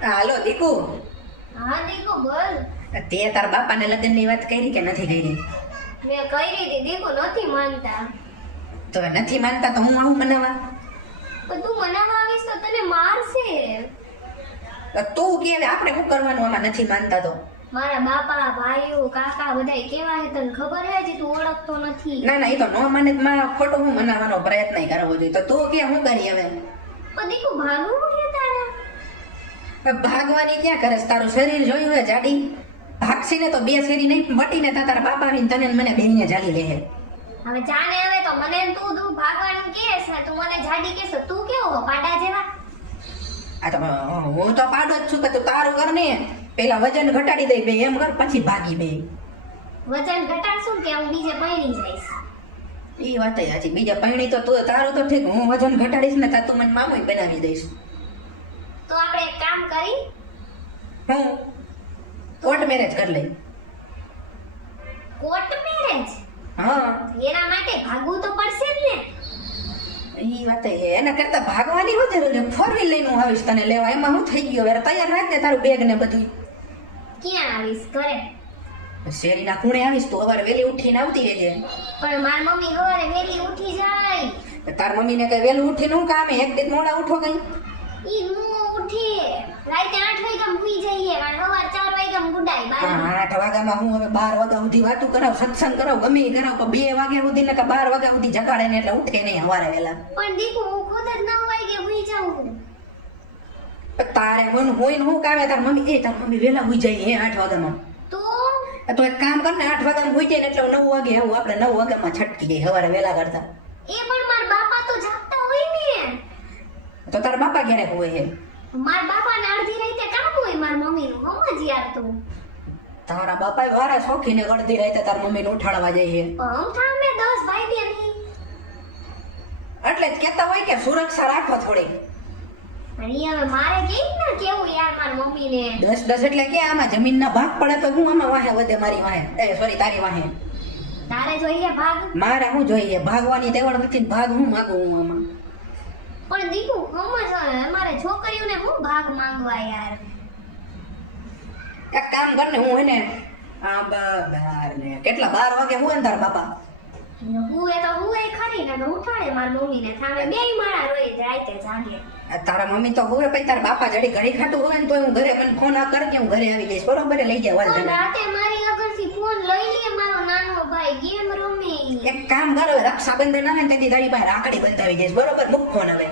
હાલો દીકુ, હા દીકુ બોલ. તે તાર બાપાને લગ્નની વાત કરી કે નથી કરી? મેં કરી હતી દીકુ, નથી માનતા. તો નથી માનતા તો હું આવું મનાવા? પણ તું મનાવવા આવીશ તો તને મારશે. તો તું કે હવે આપણે શું કરવાનું આમાં નથી માનતા તો? મારા બાપા ભાઈઓ કાકા બધાય કેવા છે તને ખબર છે? હજી તું ઓળખતો નથી. ના ના, એ તો નો માને તો માં ખોટું હું મનાવવાનો પ્રયત્ન કરવો જોઈએ. તો તું કે હું કરી હવે? પણ દીકુ ભાગવું છે તારે? ભાગવાની ક્યાં કરે? તારું શરીર જોયું હે જાડી? ભાગશી ને તો બે શેરી નહીં વટીને તારા બાપા આવીને તને ને મને બેહીને જાલી લે. હવે જાને હવે તો મને તું ભાગવાનું કહેશ ને તું મને જાડી કહેશ તો તું કેવો પાડા જેવા? આ તો હું તો પાડો જ છું કે તું તારું કર ને, પેલા વજન ઘટાડી દઈ બે એમ કર, પછી ભાગી બે. વજન ઘટાડશું કે હું બીજે પૈણી જઈશ? એ વાત સાચી, બીજા પૈણી તો તું તારું તો ઠીક, હું વજન ઘટાડીશ ને તા તું મને મામુય બનાવી દઈશ. તો આપણે એક કામ કરી, હું કોર્ટ મેરેજ કરી લઈ. Court marriage? હા, એના માટે ભાગવું તો પડશે જ ને. એ વાત હે. એના કરતા ભાગવાની શું જરૂર છે? 4 વ્હીલ લઈને હું આવીશ તને લેવા. એમાં હું થઈ ગયો? હવે તૈયાર રાખ ને તારું બેગ ને બધું. ક્યાં આવીશ? ઘરે? શેરીના ખૂણે આવીશ. તું સવારે વહેલી ઉઠીને આવતી રહેજે. પણ મારી મમ્મી સવારે વહેલી ઉઠી જાય. તાર મમ્મીને કઈ વહેલું ઉઠીને હું કામ? એક દિવસ મોડા ઉઠો કઈ? ઈ નો ઉઠે. રાતે 8 વાગ્યામાં સુઈ જઈએ અને સવાર 4 વાગ્યામાં ગુડાય. હા, 8 વાગ્યામાં હું હવે 12 વાગ્યા સુધી વાતું કરાવ, સત્સંગ કરાવ, ગમે એ કરાવ, પણ 2 વાગ્યા સુધી ને કે 12 વાગ્યા સુધી જગાડે ને એટલે ઉઠે નહીં સવારે વહેલા. પણ દીકુ હું ખુદ જ 9 વાગે સુઈ જાઉં. તારે મન હોય ને હું કામે? તાર મમ્મી વહેલા સુઈ જાય હે 8 વાગ્યામાં? તો એક કામ કર ને, 8 વાગ્યામાં સુઈ જાય ને એટલે 9 વાગે આવું, આપણે 9 વાગ્યામાં છટકી જાય સવારે વહેલા કરતા. એ પણ મારા બાપા તો જાગતા હોય ને. તો તારા બાપા ક્યારે હોય હે? મારા બાપાને અડધી રાતે કામ હોય મારા મમ્મીનું. સમજ યાર તું. તારા બાપા વારા શોખીને અડધી રાતે તાર મમ્મીને ઉઠાડવા જાય છે. અમે 10 ભાઈ બેન હી. એટલે જ કહેતા હોય કે સુરક્ષા રાખો થોડી. અને ઈ હવે મારે કેમ ના કેવું યાર મારી મમ્મીને? 10 એટલે કે આમાં જમીનના ભાગ પડે તો હું આમાં વાહે વધે મારી વાહે, સોરી તારી વાહે. તારે જોઈએ ભાગ? મારે શું જોઈએ? ભાગવાની તેવડ નથી, ભાગ હું માંગુ હું આમાં. પણ દીકુ સમજ, અમારે છોકરીઓને હું ભાગ માંગવા યાર. એક કામ કર ને, હું હે ને કેટલા 12 વાગે હું ને તારા બાપા? હું એ તો હું એ ખરી ને ઉઠાડે મારી મમ્મીને થામે બેય માળા રોઈ રાતે જાગે. તારા મમ્મી તો હોવે, પછી તારા બાપા જડી ઘડી ખાટું હોય ને તો હું ઘરે મને ફોન કરજે, હું ઘરે આવી જઈશ. બરોબર? લઈ જાય વાલ જને. રાતે મારી આગળથી ફોન લઈ લે મારો નાનો ભાઈ, ગેમ રમે. એક કામ કર, રક્ષાબંધન આવે ને તેથી તારી પાસે રાખડી બંધાવી જઈશ. બરોબર? મૂક ફોન હવે.